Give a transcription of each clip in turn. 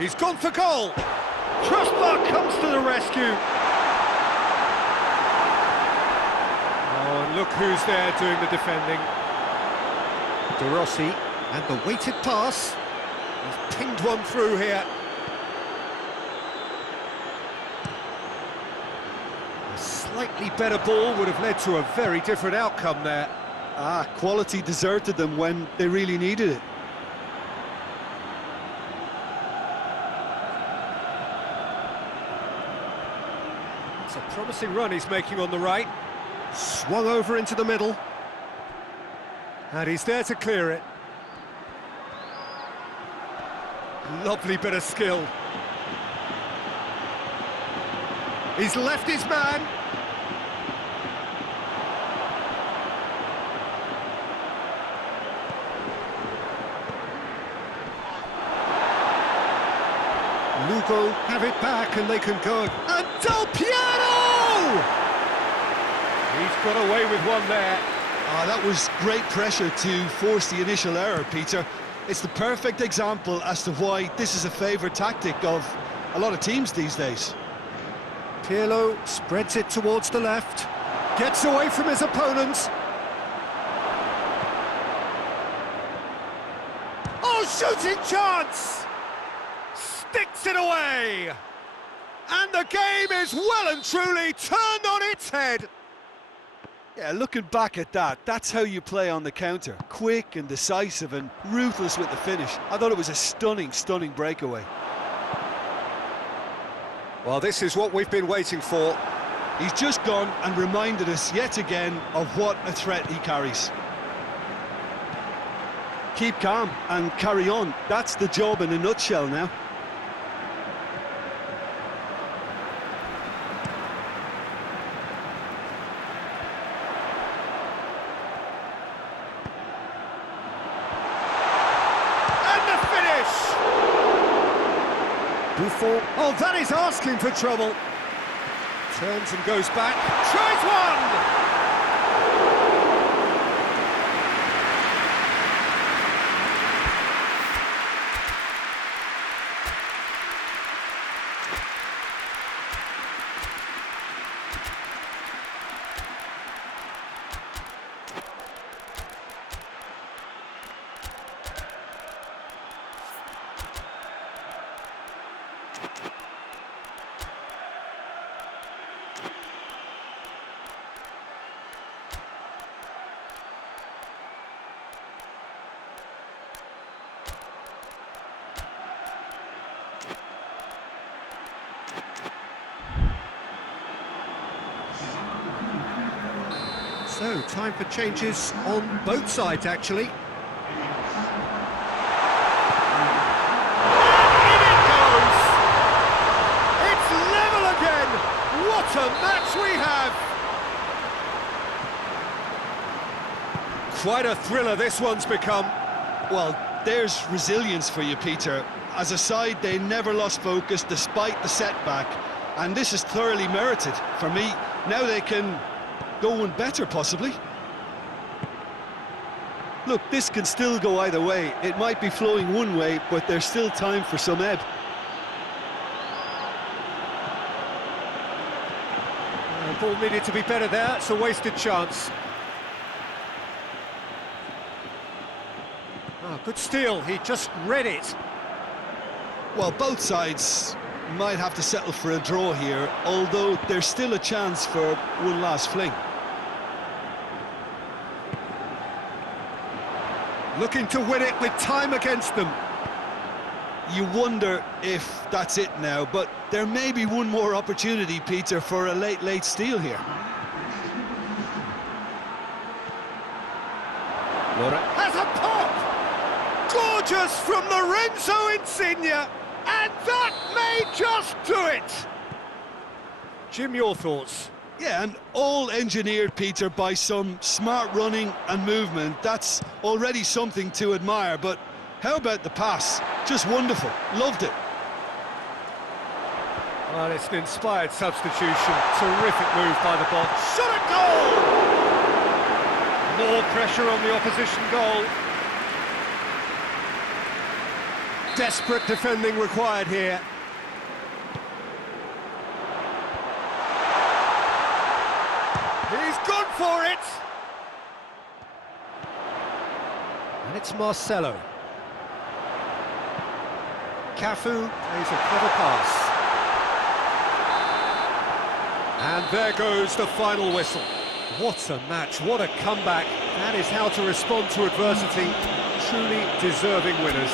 He's gone for goal. Crossbar comes to the rescue. Oh, and look who's there doing the defending. De Rossi, and the weighted pass. He's pinged one through here. A slightly better ball would have led to a very different outcome there. Quality deserted them when they really needed it. It's a promising run he's making on the right. Swung over into the middle. And he's there to clear it. Lovely bit of skill. He's left his man. Lugo have it back and they can go. And Del Piero! He's got away with one there. That was great pressure to force the initial error, Peter. It's the perfect example as to why this is a favourite tactic of a lot of teams these days. Pirlo spreads it towards the left, gets away from his opponents. Oh, shooting chance! Sticks it away! And the game is well and truly turned on its head. Yeah, looking back at that, that's how you play on the counter. Quick and decisive and ruthless with the finish. I thought it was a stunning, stunning breakaway. Well, this is what we've been waiting for. He's just gone and reminded us yet again of what a threat he carries. Keep calm and carry on. That's the job in a nutshell now. Buffon. Oh, that is asking for trouble. Turns and goes back. Tries one! So, time for changes on both sides, actually. And in it goes! It's level again! What a match we have! Quite a thriller this one's become. Well, there's resilience for you, Peter. As a side, they never lost focus despite the setback, and this is thoroughly merited. For me, now they can go one better, possibly. Look, this can still go either way. It might be flowing one way, but there's still time for some ebb. The ball needed to be better there. It's a wasted chance. Oh, good steal. He just read it. Well, both sides might have to settle for a draw here, although there's still a chance for one last fling. Looking to win it with time against them. You wonder if that's it now, but there may be one more opportunity, Peter, for a late steal here. Has a pop! Gorgeous from Lorenzo Insigne! And that may just do it! Jim, your thoughts? Yeah, and all engineered, Peter, by some smart running and movement. That's already something to admire, but how about the pass? Just wonderful. Loved it. Well, it's an inspired substitution. Terrific move by the box. Shot at goal! More pressure on the opposition goal. Desperate defending required here. He's gone for it! And it's Marcelo. Cafu plays a clever pass. And there goes the final whistle. What a match, what a comeback. That is how to respond to adversity. Truly deserving winners.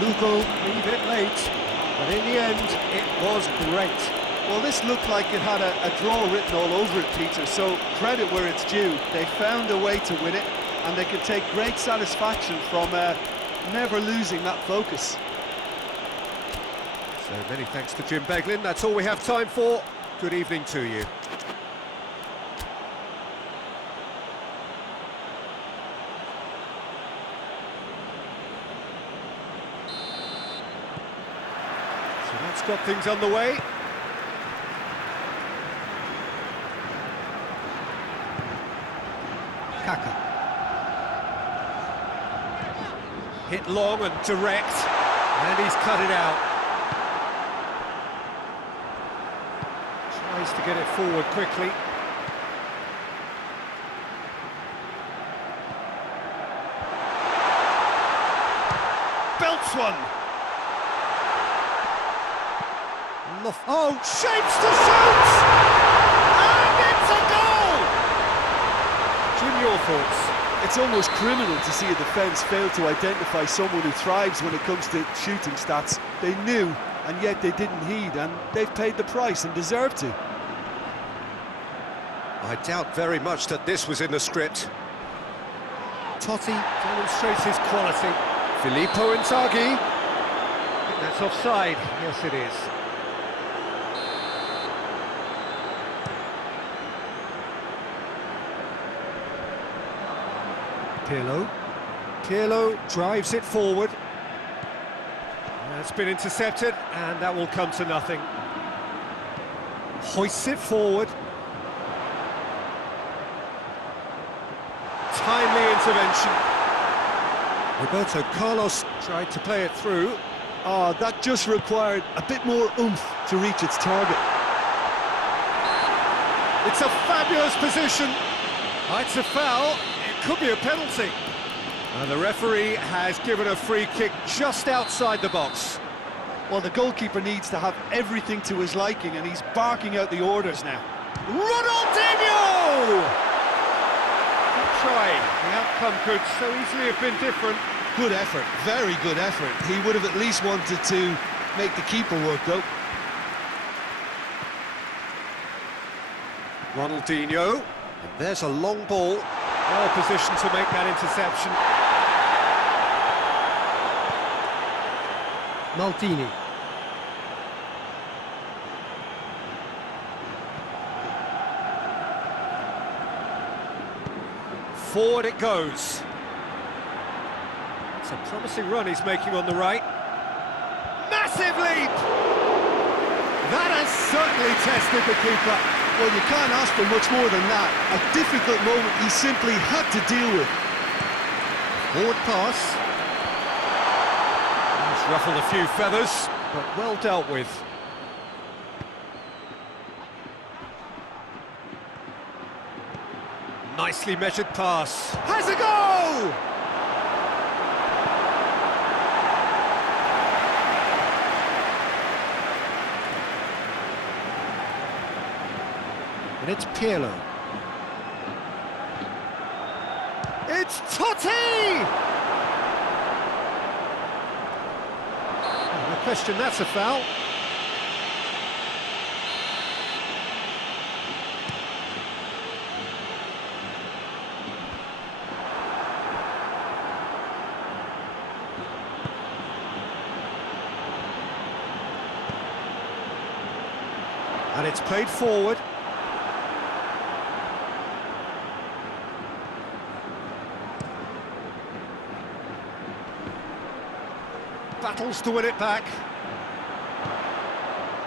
Lugo leave it late, but in the end, it was great. Well, this looked like it had a draw written all over it, Peter, so credit where it's due. They found a way to win it, and they can take great satisfaction from never losing that focus. So many thanks to Jim Beglin. That's all we have time for. Good evening to you. So that's got things underway. Kaka. Hit long and direct, and he's cut it out. Tries to get it forward quickly. Belts one. Oh, shapes to shoot! And it's a goal! Jim, your thoughts? It's almost criminal to see a defence fail to identify someone who thrives when it comes to shooting stats. They knew, and yet they didn't heed, and they've paid the price and deserve to. I doubt very much that this was in the script. Totti demonstrates his quality. Filippo Inzaghi. I think that's offside. Yes, it is. Pirlo drives it forward. That's been intercepted, and that will come to nothing. Hoists it forward. Timely intervention. Roberto Carlos tried to play it through. Oh, that just required a bit more oomph to reach its target. It's a fabulous position. It's a foul. It could be a penalty. And the referee has given a free kick just outside the box. Well, the goalkeeper needs to have everything to his liking, and he's barking out the orders now. Ronaldinho! Good try. The outcome could so easily have been different. Good effort, very good effort. He would have at least wanted to make the keeper work, though. Ronaldinho. And there's a long ball. Well positioned to make that interception. Maldini. Forward it goes. It's a promising run he's making on the right. Massive leap! That has certainly tested the keeper. Well, you can't ask for much more than that. A difficult moment he simply had to deal with. Forward pass. He's ruffled a few feathers, but well dealt with. Nicely measured pass. Has a go! And it's Pirlo. It's Totti! No question, that's a foul. And it's played forward. Battles to win it back.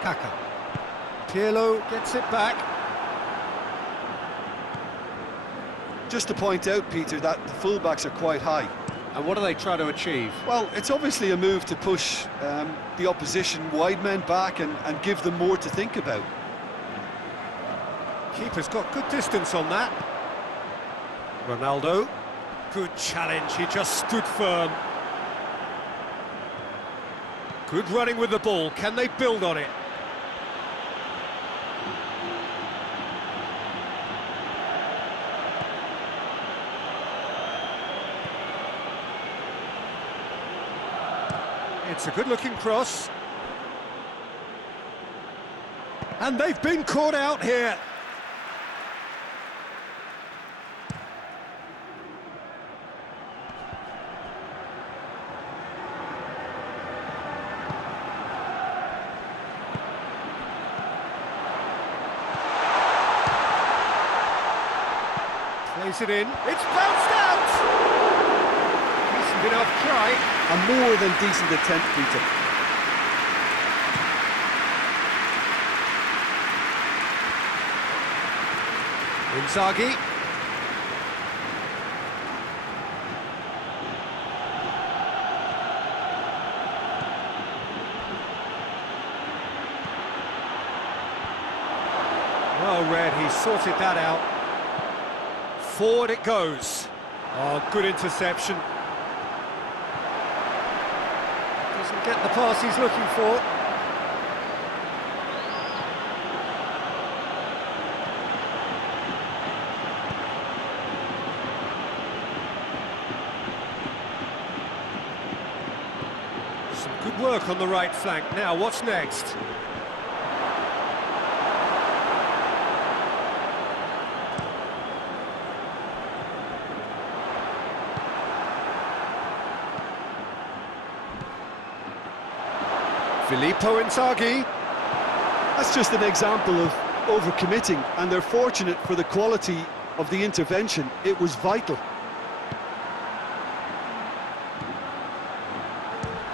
Kaka. Pirlo gets it back. Just to point out, Peter, that the fullbacks are quite high. And what do they try to achieve? Well, it's obviously a move to push the opposition wide men back and give them more to think about. Keeper's got good distance on that. Ronaldo. Good challenge, he just stood firm. Good running with the ball, can they build on it? It's a good-looking cross. And they've been caught out here. Plays it in. It's bounced out! Decent enough try. A more than decent attempt, Peter. Inzaghi. Well read, he sorted that out. Forward it goes. Oh, good interception. Doesn't get the pass he's looking for. Some good work on the right flank. Now, what's next? Filippo Inzaghi. That's just an example of overcommitting, and they're fortunate for the quality of the intervention. It was vital.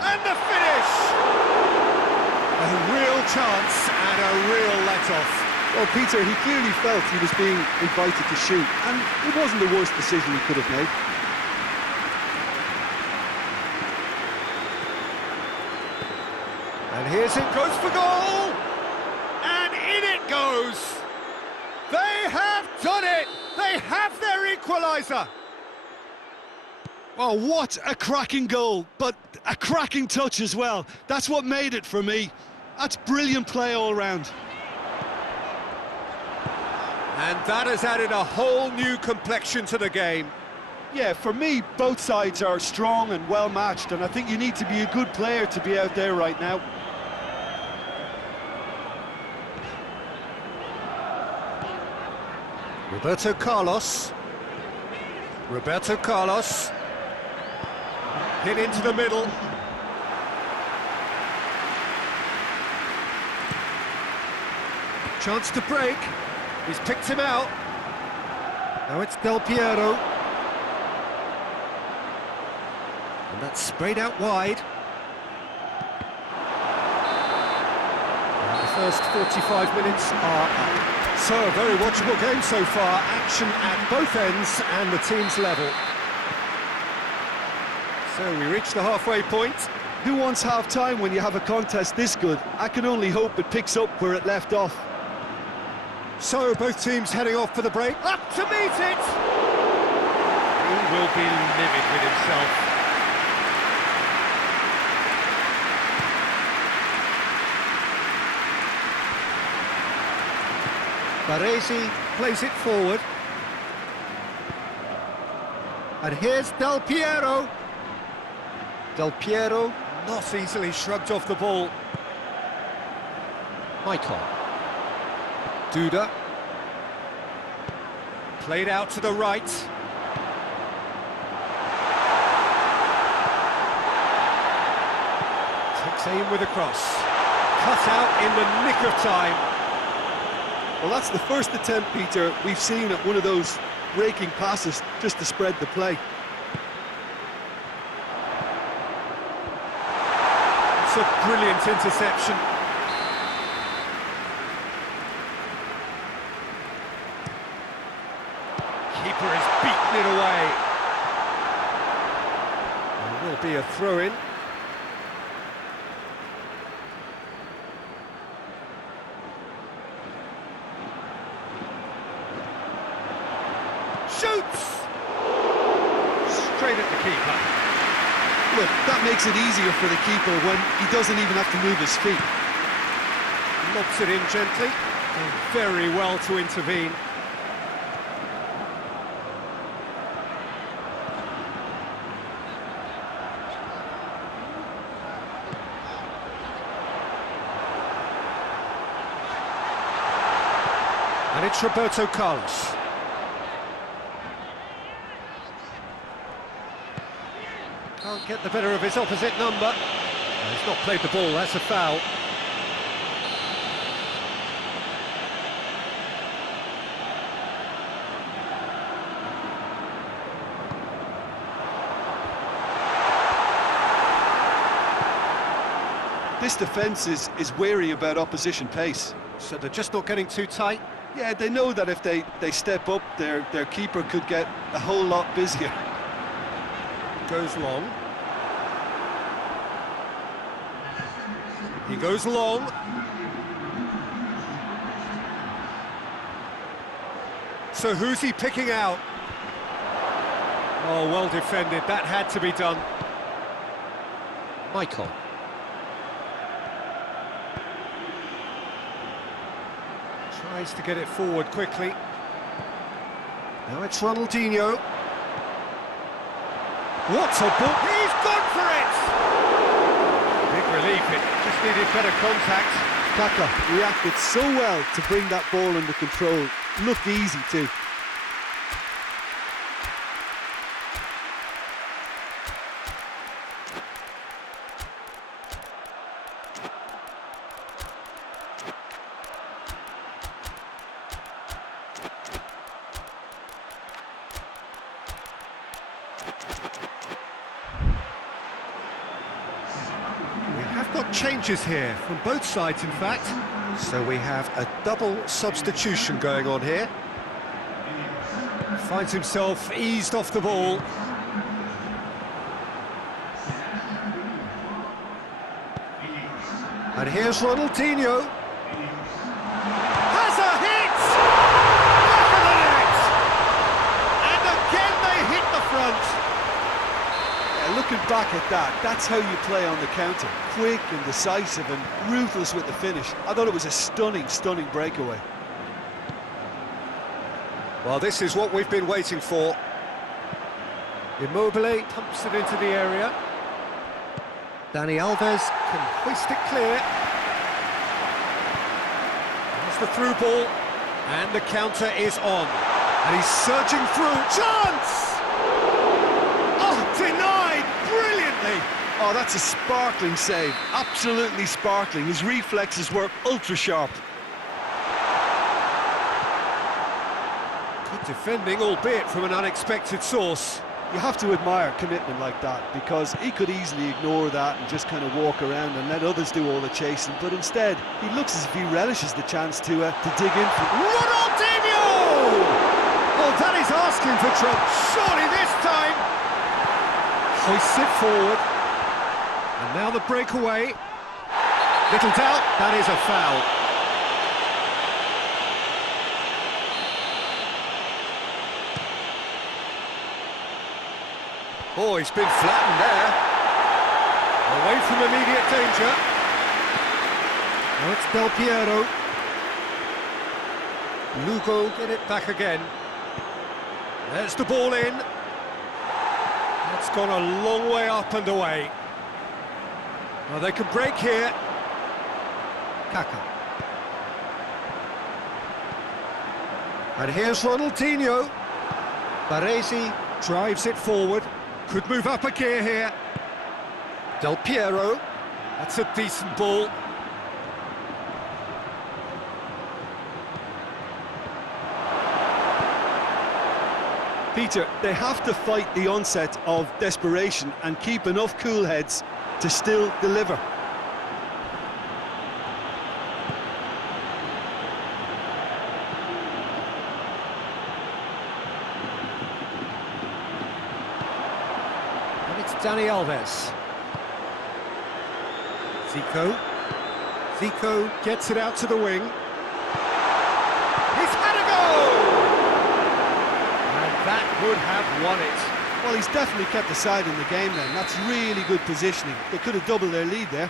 And the finish! A real chance and a real let-off. Well, Peter, he clearly felt he was being invited to shoot, and it wasn't the worst decision he could have made. And here's it, goes for goal! And in it goes! They have done it! They have their equaliser! Oh, what a cracking goal, but a cracking touch as well. That's what made it for me. That's brilliant play all round. And that has added a whole new complexion to the game. Yeah, for me, both sides are strong and well matched, and I think you need to be a good player to be out there right now. Roberto Carlos. Hit into the middle. Chance to break. He's picked him out. Now it's Del Piero. And that's sprayed out wide. And the first 45 minutes are up. So, a very watchable game so far. Action at both ends and the team's level. So we reach the halfway point. Who wants half-time when you have a contest this good? I can only hope it picks up where it left off. So both teams heading off for the break. Up to meet it! He will be livid with himself. Baresi plays it forward. And here's Del Piero. Del Piero not easily shrugged off the ball. Michael. Duda. Played out to the right. Takes aim with a cross. Cut out in the nick of time. Well, that's the first attempt, Peter, we've seen at one of those raking passes just to spread the play. It's a brilliant interception. Keeper has beaten it away. be a throw-in. Shoots! Straight at the keeper. Look, that makes it easier for the keeper when he doesn't even have to move his feet. Lobs it in gently. And very well to intervene. And it's Roberto Carlos. Can't get the better of his opposite number. He's not played the ball, that's a foul. This defence is wary about opposition pace. So they're just not getting too tight. Yeah, they know that if they step up, their keeper could get a whole lot busier. Goes long. He goes long. So who's he picking out? Oh, well defended. That had to be done. Michael. Tries to get it forward quickly. Now it's Ronaldinho. What a ball! He's gone for it! Big relief, it just needed better contact. Kaka reacted so well to bring that ball under control. Looked easy too. Got changes here from both sides, in fact. So we have a double substitution going on here. Finds himself eased off the ball. And here's Ronaldinho. Has a hit! Back of the net! And again they hit the front. Looking back at that, that's how you play on the counter. Quick and decisive and ruthless with the finish. I thought it was a stunning, stunning breakaway. Well, this is what we've been waiting for. Immobile pumps it into the area. Dani Alves can hoist it clear. There's the through ball. And the counter is on. And he's surging through. Chance! Oh, denied brilliantly. Oh, that's a sparkling save. Absolutely sparkling. His reflexes were ultra sharp. Good defending, albeit from an unexpected source. You have to admire commitment like that, because he could easily ignore that and just kind of walk around and let others do all the chasing, but instead he looks as if he relishes the chance to dig in for Ronaldinho! Oh, that is asking for trouble. Surely this time. Hoists it forward. And now the breakaway. Little doubt, that is a foul. Oh, he's been flattened there. Away from immediate danger. Now it's Del Piero. Lugo get it back again. There's the ball in. It's gone a long way up and away. Well, they can break here. Kaka. And here's Ronaldinho. Baresi drives it forward. Could move up a gear here. Del Piero. That's a decent ball. Peter, they have to fight the onset of desperation and keep enough cool heads to still deliver. And It's Dani Alves. Zico. Zico gets it out to the wing. He's had a goal! And that would have won it. Well, he's definitely kept the side in the game then. That's really good positioning. They could have doubled their lead there.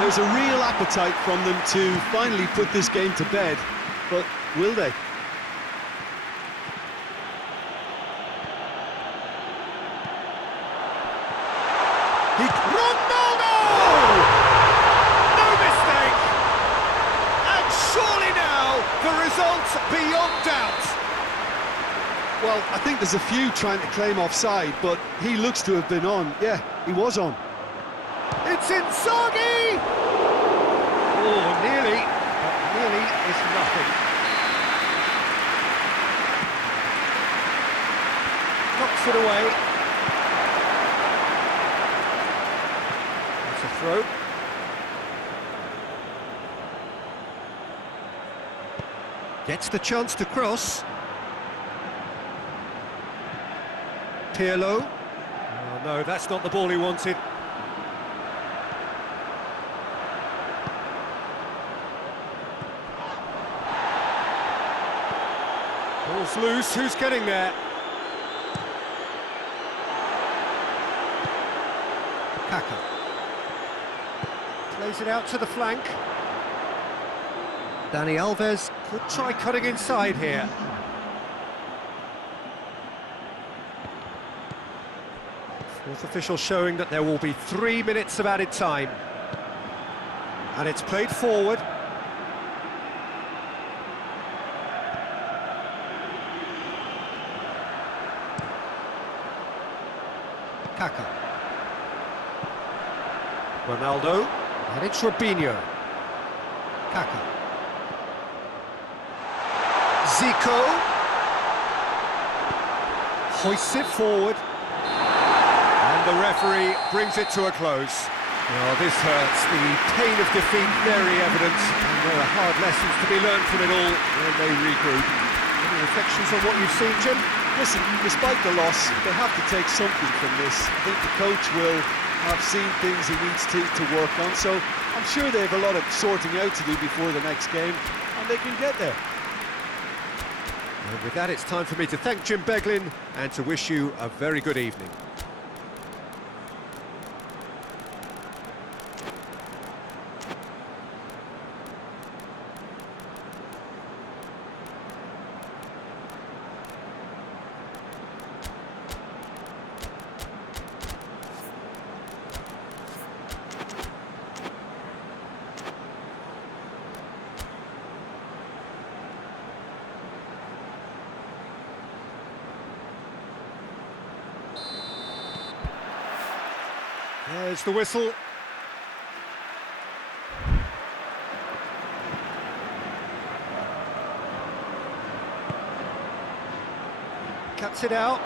There's a real appetite from them to finally put this game to bed, but will they? Ronaldo! No mistake! And surely now, the result's beyond doubt. Well, I think there's a few trying to claim offside, but he looks to have been on. Yeah, he was on. It's Inzaghi! Oh, nearly, but nearly is nothing. Knocks it away. It's a throw. Gets the chance to cross. Pirlo. Oh no, that's not the ball he wanted. Ball's loose, who's getting there? Kaka. Plays it out to the flank. Dani Alves could try cutting inside here. Fourth official showing that there will be 3 minutes of added time. And it's played forward. Kaka. Ronaldo. And it's Robinho. Kaka. Zico. Hoists it forward. And the referee brings it to a close. Well, this hurts. The pain of defeat very evident. And there are hard lessons to be learned from it all when they regroup. Any reflections on what you've seen, Jim? Listen, despite the loss, they have to take something from this. I think the coach will have seen things he needs to work on, so I'm sure they have a lot of sorting out to do before the next game, and they can get there. And with that, it's time for me to thank Jim Beglin and to wish you a very good evening. There's the whistle. Cuts it out.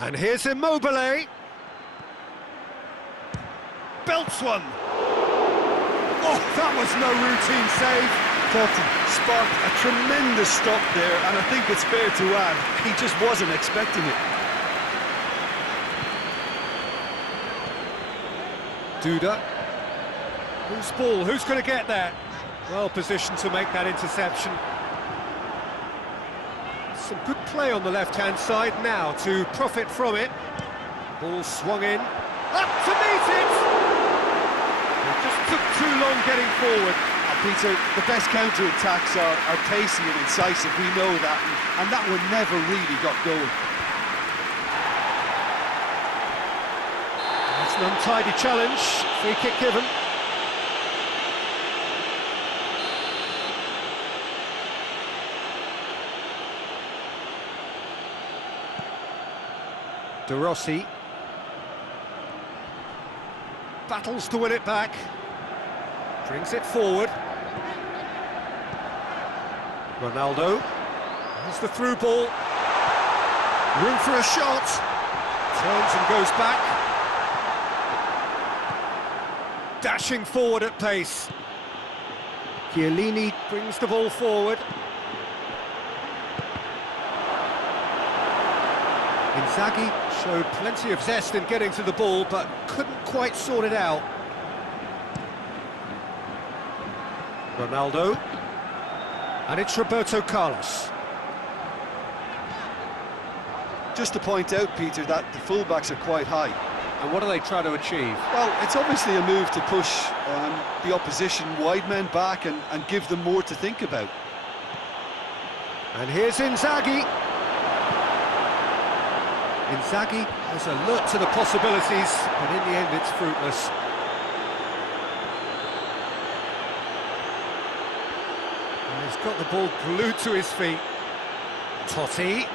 And here's Immobile. Belts one. Oh, that was no routine save. Tottenham sparked a tremendous stop there, and I think it's fair to add, he just wasn't expecting it. Duda. Who's ball? Who's going to get there? Well positioned to make that interception. Some good play on the left-hand side now to profit from it. Ball swung in. Up to meet it! It just took too long getting forward. Peter, the best counter-attacks are pacey and incisive, we know that, and that one never really got going. It's an untidy challenge, free kick given. De Rossi. battles to win it back. Brings it forward. Ronaldo. Here's the through ball. Room for a shot. Turns and goes back. Dashing forward at pace. Chiellini brings the ball forward. Inzaghi showed plenty of zest in getting to the ball, but couldn't quite sort it out. Ronaldo. And it's Roberto Carlos. Just to point out, Peter, that the fullbacks are quite high. And what are they trying to achieve? Well, it's obviously a move to push the opposition wide men back and give them more to think about. And here's Inzaghi. Inzaghi was alert to the possibilities, but in the end it's fruitless. And he's got the ball glued to his feet. Totti.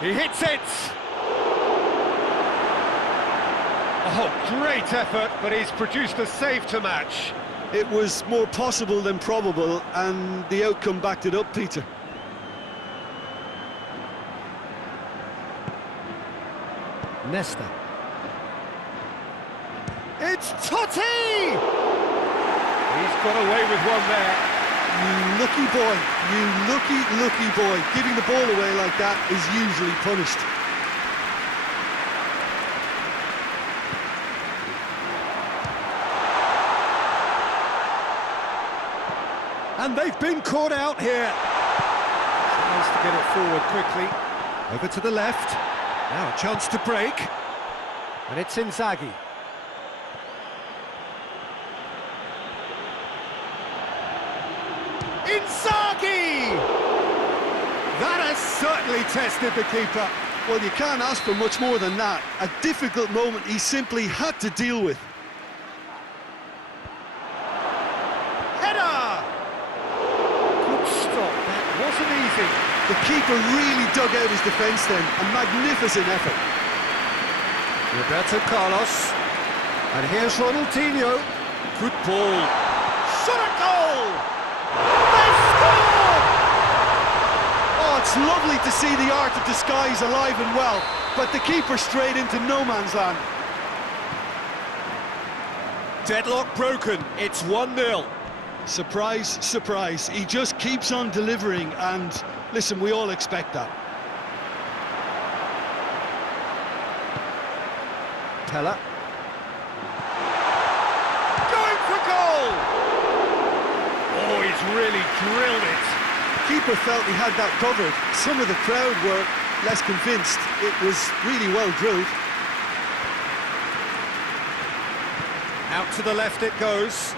He hits it! Oh, great effort, but he's produced a save to match. It was more possible than probable, and the outcome backed it up, Peter. Nesta. It's Totti! He's got away with one there. You lucky boy, you lucky boy. Giving the ball away like that is usually punished. And they've been caught out here. Tries to get it forward quickly. Over to the left. Now a chance to break. And it's Inzaghi. Inzaghi! That has certainly tested the keeper. Well, you can't ask for much more than that. A difficult moment he simply had to deal with. Header! Good stop, that wasn't easy. The keeper really dug out his defence then. A magnificent effort. Roberto Carlos. And here's Ronaldinho. Good ball. Shot a goal! They've scored! Oh, it's lovely to see the art of disguise alive and well, but the keeper straight into no man's land. Deadlock broken. It's 1-0. Surprise, surprise. He just keeps on delivering, and listen, we all expect that. Pella. Going for goal! Oh, he's really drilled it. Keeper felt he had that covered. Some of the crowd were less convinced. It was really well drilled. Out to the left it goes.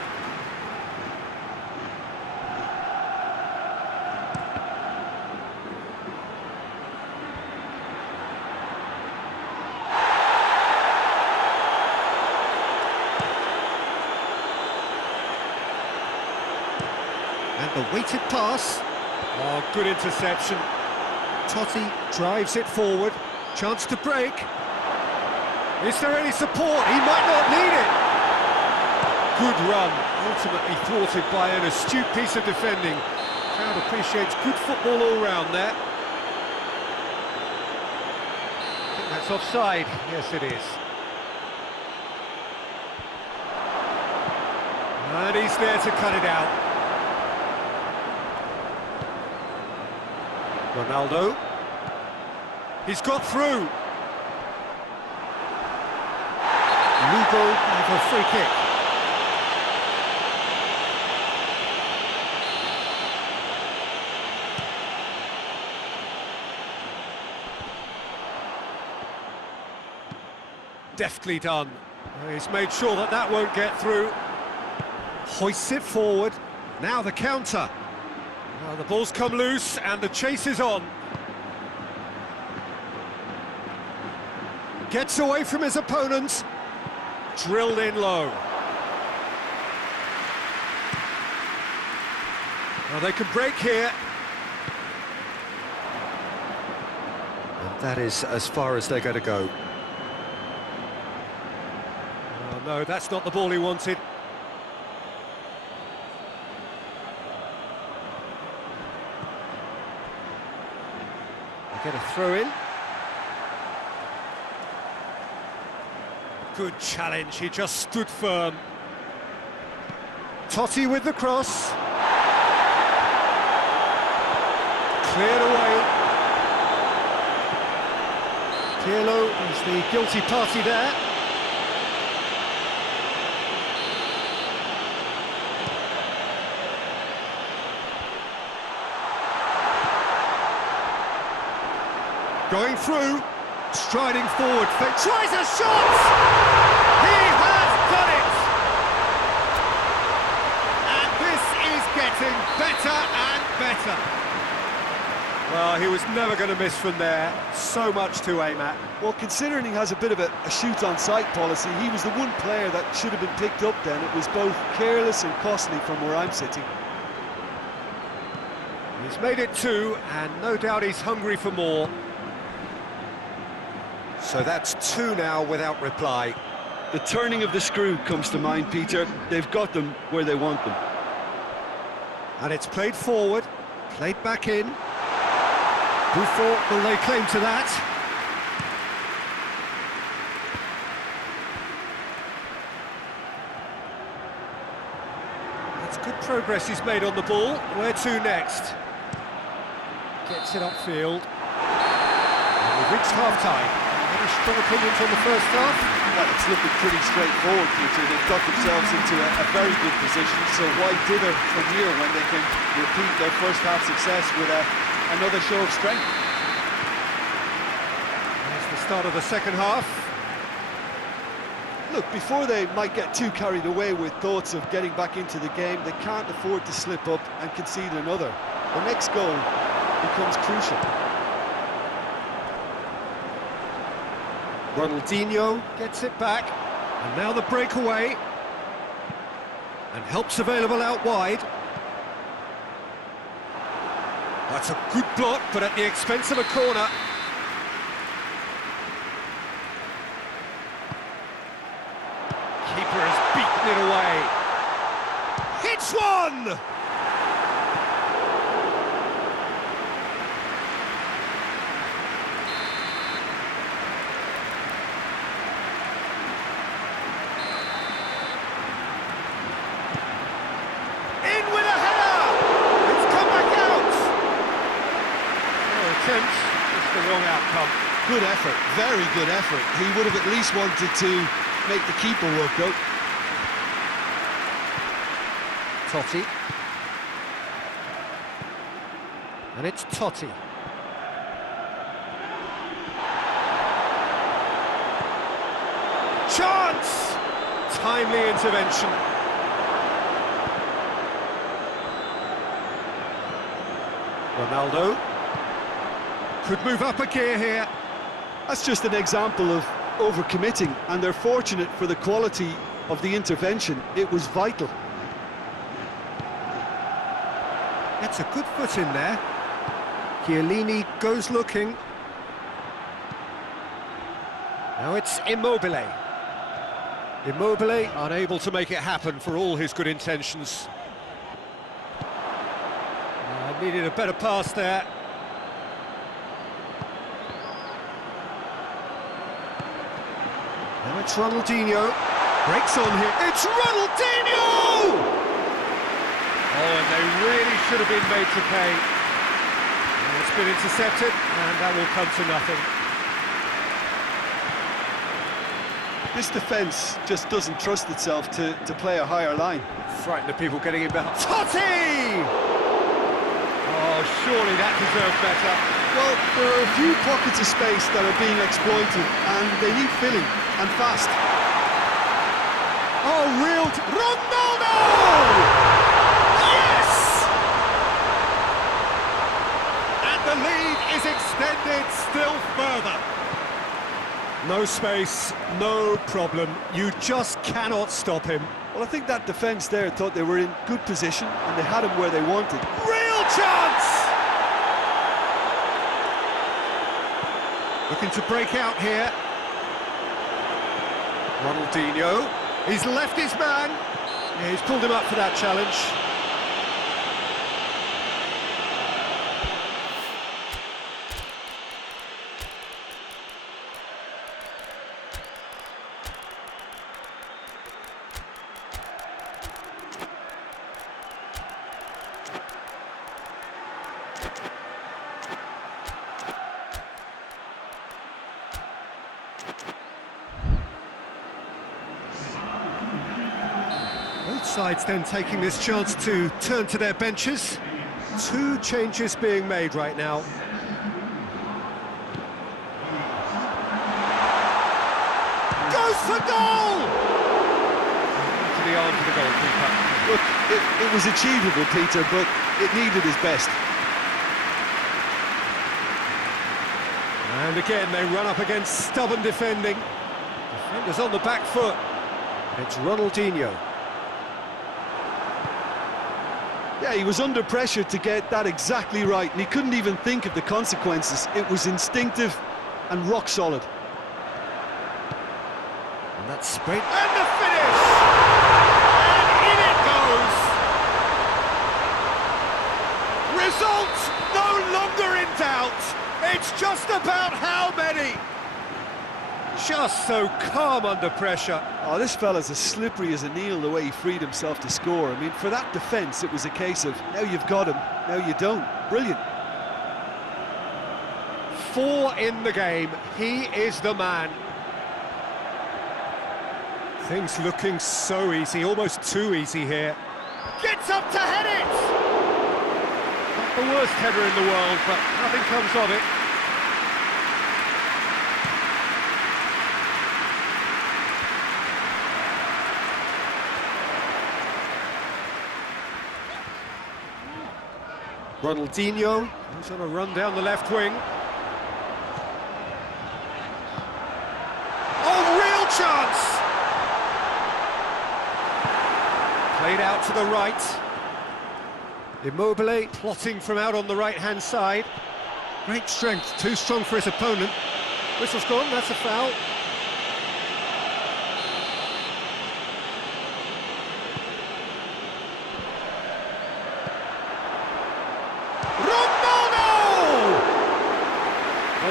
And the weighted pass. Oh, good interception. Totti drives it forward. Chance to break. Is there any support? He might not need it. Good run. Ultimately thwarted by an astute piece of defending. Crowd appreciates good football all round there. I think that's offside. Yes, it is. And he's there to cut it out. Ronaldo. He's got through. Lugo have a free kick. Deftly done. He's made sure that that won't get through. Hoists it forward. Now the counter. Well, the ball's come loose and the chase is on. Gets away from his opponents. Drilled in low. Well, they could break here. And that is as far as they're going to go. No, that's not the ball he wanted. They get a throw in. Good challenge, he just stood firm. Totti with the cross. Cleared away. Pirlo is the guilty party there. Going through, striding forward, tries a shot! He has done it! And this is getting better and better. Well, he was never going to miss from there. So much to aim at. Well, considering he has a bit of a shoot-on-sight policy, he was the one player that should have been picked up then. It was both careless and costly from where I'm sitting. He's made it 2, and no doubt he's hungry for more. So that's 2 now without reply. The turning of the screw comes to mind, Peter. They've got them where they want them. And it's played forward, played back in. Buffon will lay claim to that. That's good progress he's made on the ball. Where to next? Gets it upfield. And we've reached half-time. Any strong opinions on the first half? Well, it's looking pretty straightforward, Peter. They've got themselves into a very good position, so why dither from here when they can repeat their first half success with another show of strength? There's the start of the second half. Look, before they might get too carried away with thoughts of getting back into the game, they can't afford to slip up and concede another. The next goal becomes crucial. Ronaldinho gets it back, and now the breakaway, and help's available out wide. That's a good block, but at the expense of a corner. Keeper has beaten it away. Hits one! It's the wrong outcome. Good effort, very good effort. He would have at least wanted to make the keeper work though. Totti. And it's Totti. Chance! Timely intervention. Ronaldo. Could move up a gear here. That's just an example of overcommitting, and they're fortunate for the quality of the intervention. It was vital. That's a good foot in there. Chiellini goes looking. Now it's Immobile. Immobile unable to make it happen for all his good intentions. Needed a better pass there. Now it's Ronaldinho. Breaks on here. It's Ronaldinho! Oh, and they really should have been made to pay. And it's been intercepted, and that will come to nothing. This defence just doesn't trust itself to play a higher line. Frightened of people getting in behind. Totti! Oh, surely that deserved better. Well, there are a few pockets of space that are being exploited, and they need filling, and fast. Oh, real... Ronaldo! Yes! And the lead is extended still further. No space, no problem. You just cannot stop him. Well, I think that defence there thought they were in good position, and they had him where they wanted. Real chance! Looking to break out here. Ronaldinho. He's left his man. Yeah, he's pulled him up for that challenge. Both sides then taking this chance to turn to their benches. Two changes being made right now. Goes for goal! To the arm of the goalkeeper. Look, it was achievable, Peter, but it needed his best. And again, they run up against stubborn defending. Defenders on the back foot. It's Ronaldinho. Yeah, he was under pressure to get that exactly right, and he couldn't even think of the consequences. It was instinctive and rock solid. And that's sprint. And the finish! And in it goes! Result no longer in doubt. It's just about how many. Just so calm under pressure. Oh, this fella's as slippery as an eel the way he freed himself to score. I mean, for that defence, it was a case of, now you've got him, now you don't. Brilliant. 4 in the game. He is the man. Things looking so easy, almost too easy here. Gets up to head it! Not the worst header in the world, but nothing comes of it. Ronaldinho, who's on a run down the left wing. Oh, real chance! Played out to the right. Immobile plotting from out on the right-hand side. Great strength, too strong for his opponent. Whistle's gone, that's a foul.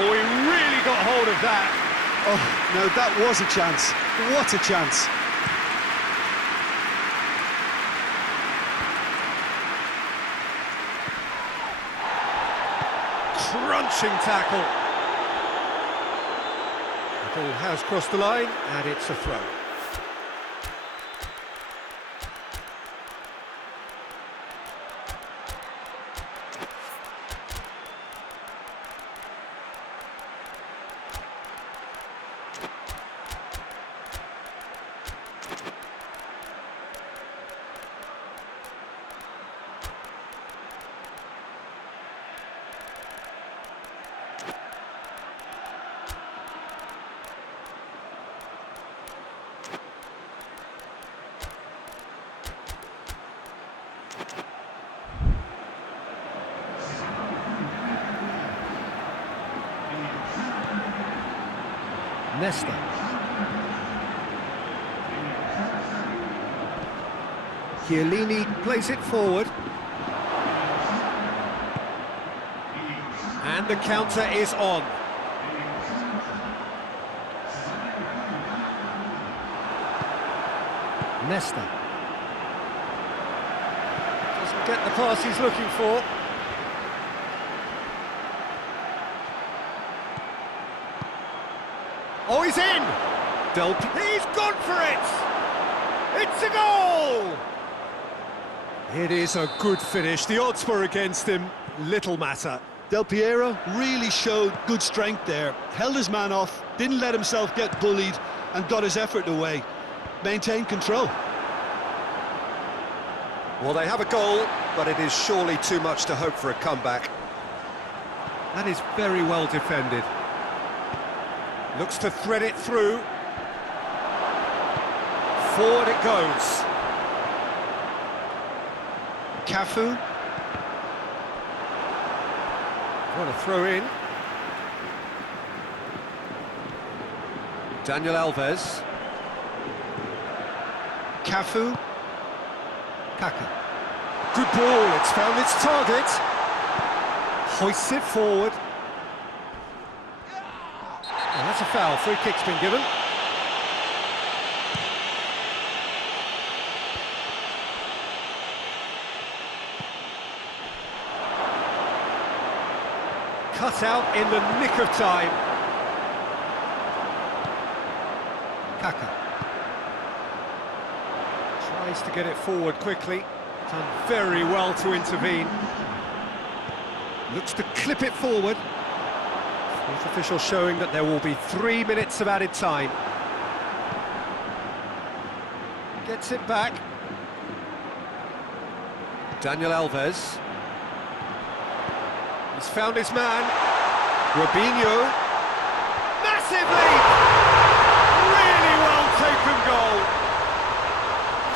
Oh, he really got hold of that. Oh, no, that was a chance. What a chance. Crunching tackle. The ball has crossed the line, and it's a throw. Nesta. Chiellini plays it forward. And the counter is on. Nesta. Doesn't get the pass he's looking for. Oh, he's in! He's gone for it! It's a goal! It is a good finish. The odds were against him. Little matter. Del Piero really showed good strength there. Held his man off, didn't let himself get bullied, and got his effort away. Maintained control. Well, they have a goal, but it is surely too much to hope for a comeback. That is very well defended. Looks to thread it through. Forward it goes. Cafu. What a throw in. Daniel Alves. Cafu. Kaka. Good ball, it's found its target. Hoists it forward. Oh, that's a foul, free kick's been given. Cut out in the nick of time. Kaka. Tries to get it forward quickly. Done very well to intervene. Looks to clip it forward. Fourth official showing that there will be 3 minutes of added time. Gets it back. Daniel Alves. He's found his man. Robinho. Massive leap! Really well taken goal.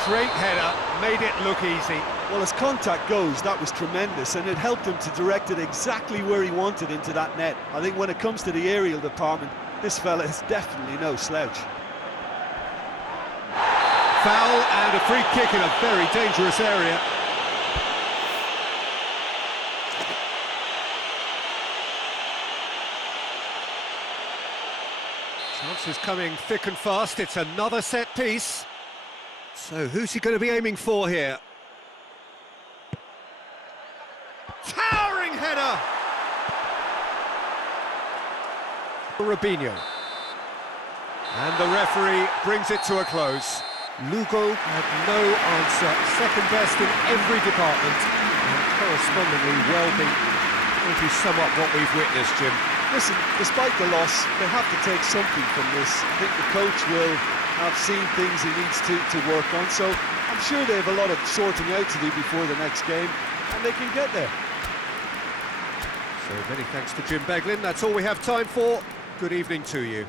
Great header, made it look easy. Well, as contact goes, that was tremendous, and it helped him to direct it exactly where he wanted into that net. I think when it comes to the aerial department, this fella is definitely no slouch. Foul and a free kick in a very dangerous area. Chances coming thick and fast. It's another set piece. So who's he going to be aiming for here? Towering header! Robinho. And the referee brings it to a close. Lugo had no answer. Second best in every department. And correspondingly well beaten. If you sum up what we've witnessed, Jim. Listen, despite the loss, they have to take something from this. I think the coach will have seen things he needs to work on, so I'm sure they have a lot of sorting out to do before the next game, and they can get there. So many thanks to Jim Beglin. That's all we have time for. Good evening to you.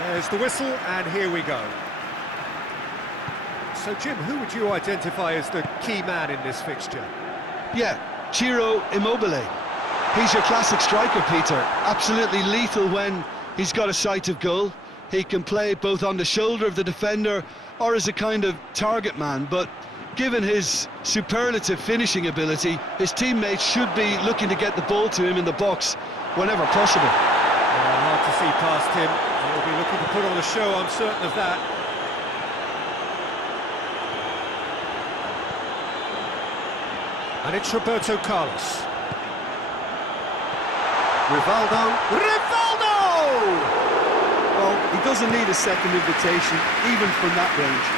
There's the whistle, and here we go. So, Jim, who would you identify as the key man in this fixture? Yeah, Ciro Immobile. He's your classic striker, Peter. Absolutely lethal when he's got a sight of goal. He can play both on the shoulder of the defender or as a kind of target man, but given his superlative finishing ability, his teammates should be looking to get the ball to him in the box whenever possible. Hard to see past him. He'll be looking to put on a show, I'm certain of that. And it's Roberto Carlos. Rivaldo! Well, he doesn't need a second invitation, even from that range.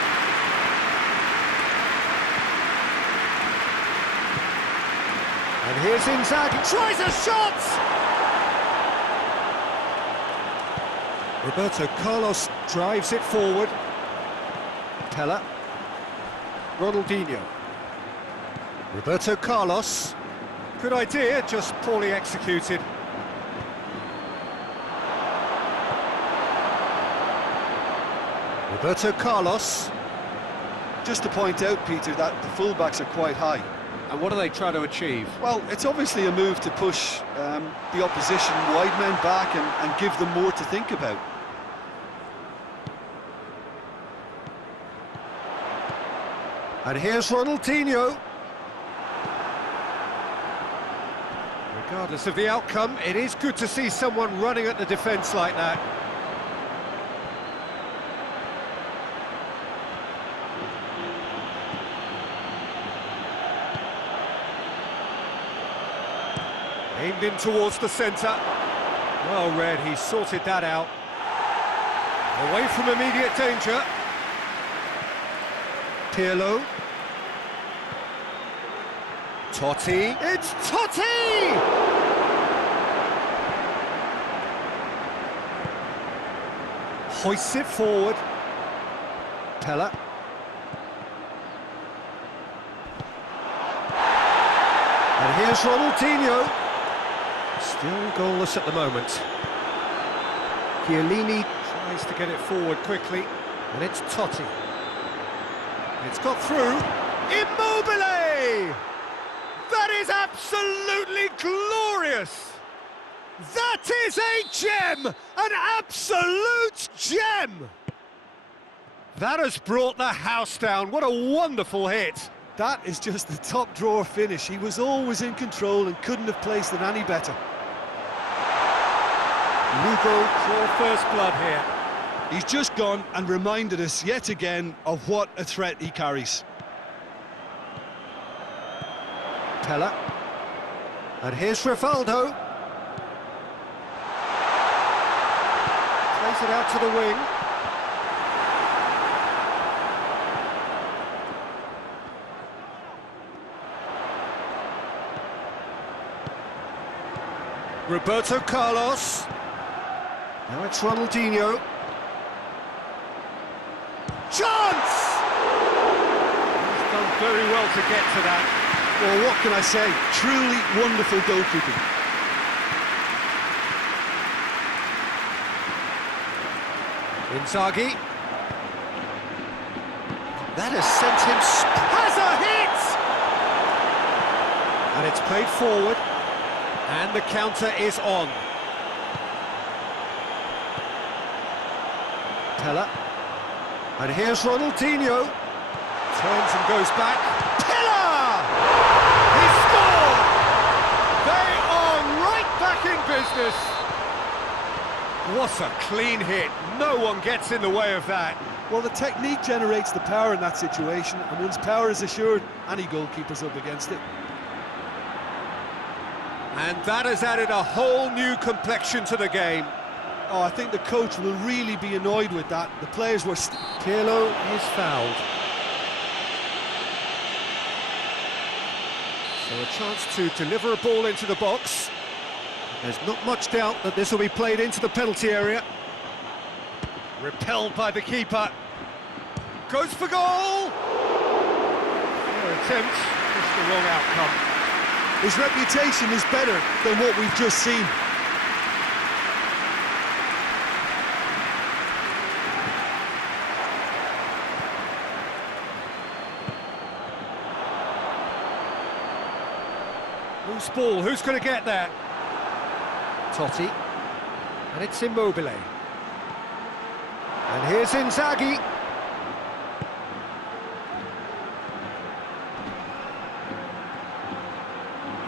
And here's Inzaghi, tries a shot! Roberto Carlos drives it forward. Pella. Ronaldinho. Roberto Carlos. Good idea, just poorly executed. Roberto Carlos. Just to point out, Peter, that the fullbacks are quite high. And what are they trying to achieve? Well, it's obviously a move to push the opposition wide men back and give them more to think about. And here's Ronaldinho. Regardless of the outcome, it is good to see someone running at the defence like that. pinged in towards the centre. Well read, he sorted that out. Away from immediate danger. Pirlo. Totti. It's Totti! Hoists it forward. Pella. And here's Ronaldinho. Still goalless at the moment. Chiellini tries to get it forward quickly, and it's Totti. It's got through. Immobile! That is absolutely glorious! That is a gem! An absolute gem! That has brought the house down. What a wonderful hit. That is just the top drawer finish. He was always in control and couldn't have placed it any better. Lugo for first blood here. He's just gone and reminded us yet again of what a threat he carries. Pella. And here's Rivaldo. Plays it out to the wing. Roberto Carlos. Now it's Ronaldinho. Chance! He's done very well to get to that. Well, what can I say? Truly wonderful goalkeeping. Inzaghi. That has sent him... has a hit! And it's played forward. And the counter is on. Pella. And here's Ronaldinho. Turns and goes back. Pella! He scored! They are right back in business. What a clean hit. No one gets in the way of that. Well, the technique generates the power in that situation, and once power is assured, any goalkeeper's up against it. And that has added a whole new complexion to the game. Oh, I think the coach will really be annoyed with that. The players were... Pirlo is fouled. So a chance to deliver a ball into the box. There's not much doubt that this will be played into the penalty area. Repelled by the keeper. Goes for goal! Fair attempt, just the wrong outcome. His reputation is better than what we've just seen. Loose ball, who's going to get there? Totti. And it's Immobile. And here's Inzaghi.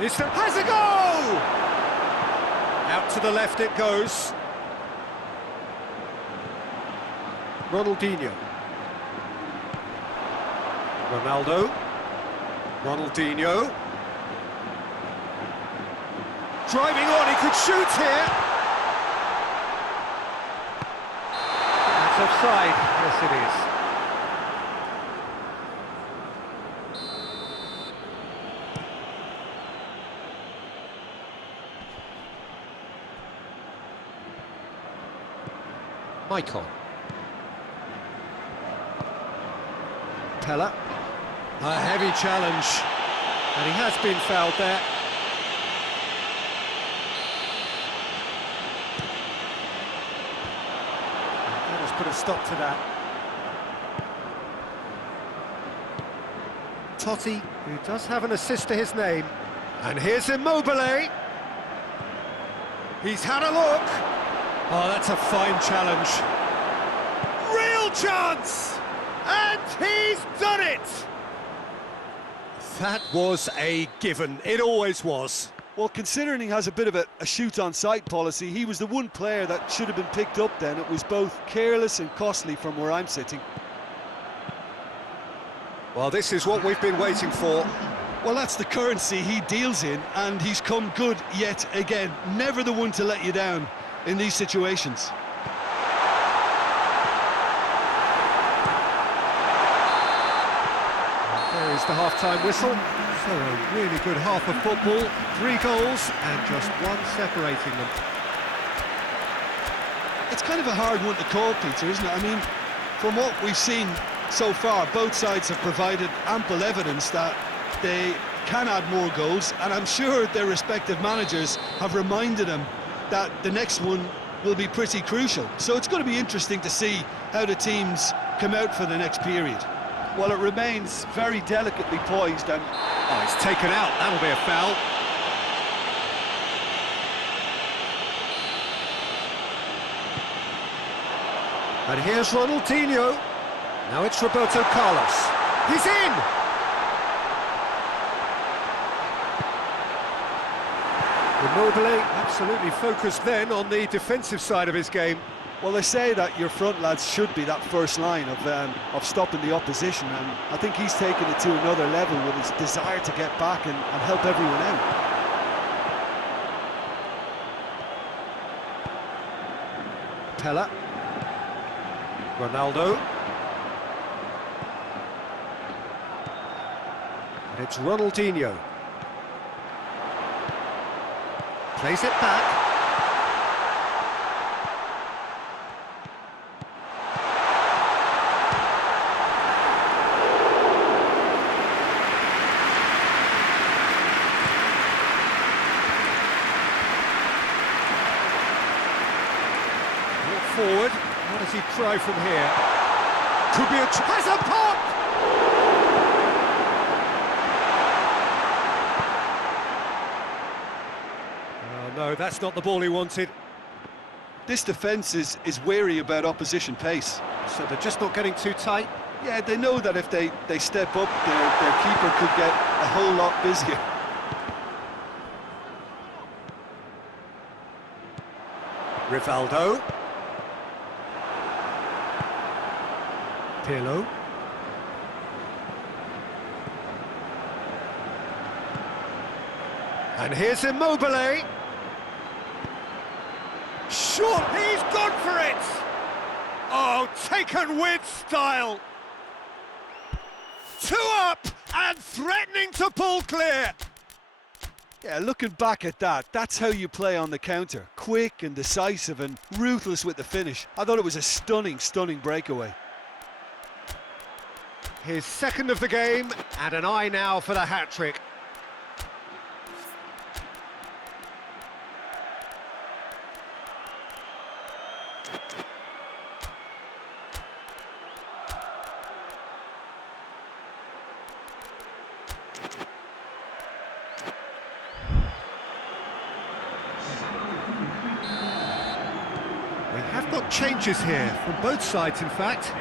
Has a go! Out to the left it goes. Ronaldinho. Ronaldo. Ronaldinho. Driving on, he could shoot here. That's offside. Yes, it is. Michael. Pella. A heavy challenge. And he has been fouled there. That has put a stop to that. Totti, who does have an assist to his name. And here's Immobile. He's had a look. Oh, that's a fine challenge. Real chance! And he's done it! That was a given. It always was. Well, considering he has a bit of a shoot-on-sight policy, he was the one player that should have been picked up then. It was both careless and costly from where I'm sitting. Well, this is what we've been waiting for. Well, that's the currency he deals in, and he's come good yet again. Never the one to let you down in these situations. There is the half-time whistle. So a really good half of football. 3 goals and just one separating them. It's kind of a hard one to call, Peter, isn't it? I mean, from what we've seen so far, both sides have provided ample evidence that they can add more goals, and I'm sure their respective managers have reminded them that the next one will be pretty crucial. So it's going to be interesting to see how the teams come out for the next period. Well, it remains very delicately poised, and... Oh, it's taken out. That'll be a foul. And here's Ronaldinho. Now it's Roberto Carlos. He's in! Immobile absolutely focused then on the defensive side of his game. Well, they say that your front lads should be that first line of stopping the opposition, and I think he's taken it to another level with his desire to get back and help everyone out. Pella. Ronaldo. And it's Ronaldinho. Plays it back. Forward, what does he try from here? Could be has a pop! Oh no, that's not the ball he wanted. This defence is wary about opposition pace. So they're just not getting too tight? Yeah, they know that if they step up, their keeper could get a whole lot busier. Rivaldo. Pirlo. And here's Immobile. Shot, he's gone for it! Oh, taken with style! 2 up and threatening to pull clear! Yeah, looking back at that, that's how you play on the counter. Quick and decisive and ruthless with the finish. I thought it was a stunning, stunning breakaway. His second of the game, and an eye now for the hat-trick. We have got changes here, from both sides in fact.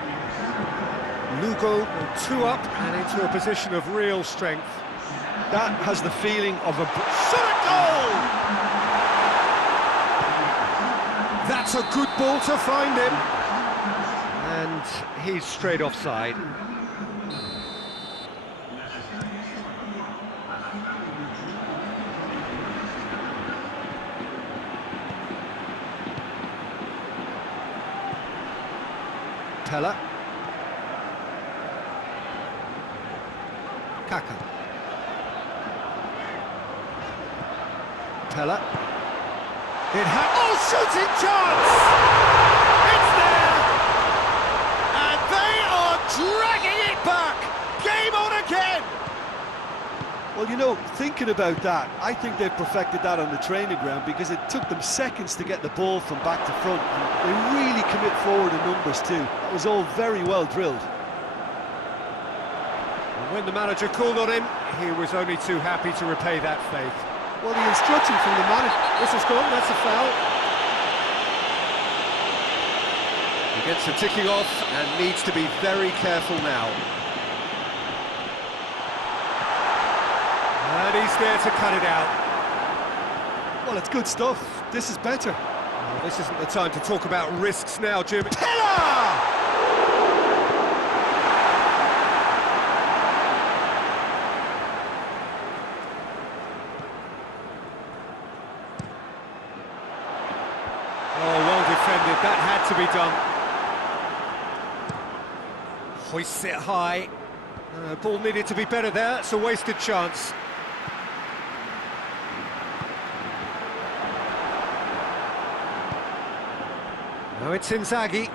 Lugo will 2 up and into a position of real strength. That has the feeling of a... Shot goal! That's a good ball to find him. And he's straight offside. Pella. Kaka. Pella. Oh, shooting chance! It's there! And they are dragging it back! Game on again! Well, you know, thinking about that, I think they've perfected that on the training ground because it took them seconds to get the ball from back to front, and they really commit forward in numbers too. That was all very well drilled. When the manager called on him, he was only too happy to repay that faith. Well, the instruction from the manager... This is gone, that's a foul. He gets the ticking off and needs to be very careful now. And he's there to cut it out. Well, it's good stuff. This is better. Well, this isn't the time to talk about risks now, Jim. Pella! to be done. Hoists it high. Ball needed to be better there, it's a wasted chance. Now it's Inzaghi.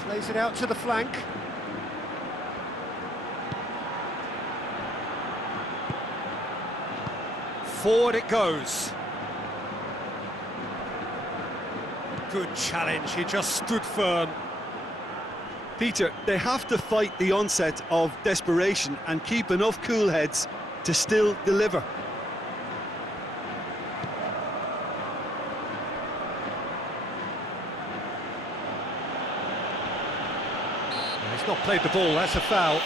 Plays it out to the flank. Forward it goes. Good challenge, he just stood firm. Peter, they have to fight the onset of desperation and keep enough cool heads to still deliver. He's not played the ball, that's a foul.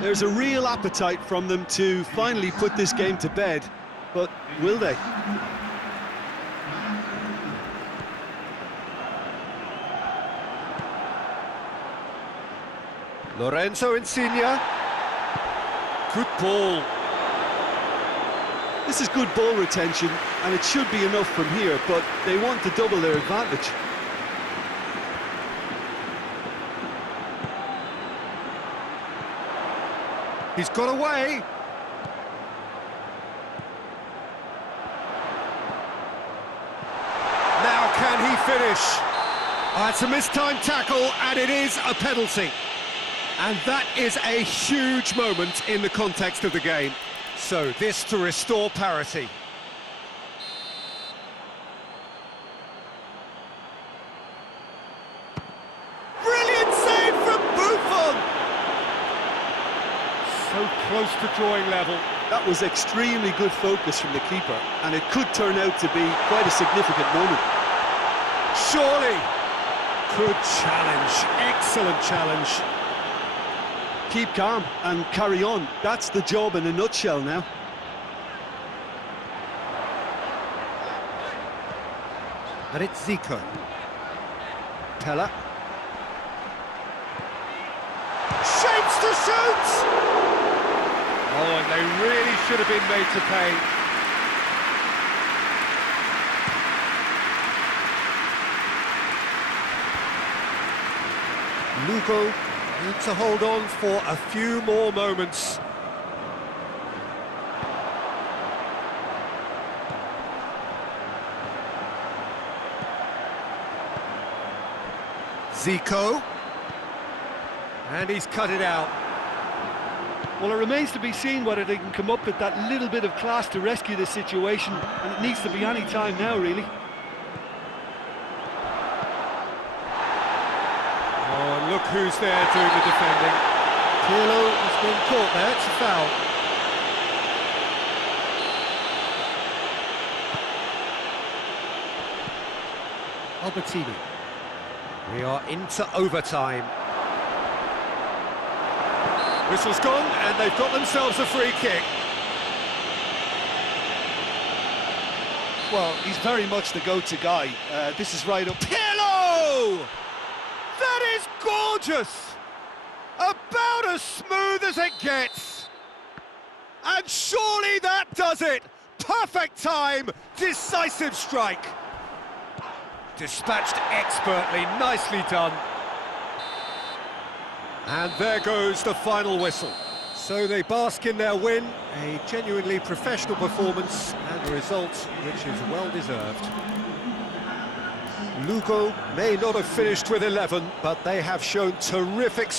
There's a real appetite from them to finally put this game to bed, but will they? Lorenzo Insigne. Good ball. This is good ball retention, and it should be enough from here, but they want to double their advantage. He's got away. Now can he finish? It's a mistimed tackle and it is a penalty. And that is a huge moment in the context of the game. So this to restore parity. Brilliant save from Buffon! So close to drawing level. That was extremely good focus from the keeper, and it could turn out to be quite a significant moment. Surely. Good challenge, excellent challenge. Keep calm and carry on. That's the job in a nutshell now. And it's Zico. Pella. Shapes to shoot! Oh, and they really should have been made to pay. Lugo needs to hold on for a few more moments. Zico. And he's cut it out. Well, it remains to be seen whether they can come up with that little bit of class to rescue this situation, and it needs to be any time now, really. Oh, and look who's there doing the defending. Pirlo has been caught there, it's a foul. Albertini. We are into overtime. Whistle's gone, and they've got themselves a free kick. Well, he's very much the go-to guy. This is right up... Pirlo! That is gorgeous! About as smooth as it gets. And surely that does it! Perfect time, decisive strike. Dispatched expertly, nicely done. And there goes the final whistle. So they bask in their win, a genuinely professional performance and a result which is well deserved. Lugo may not have finished with 11, but they have shown terrific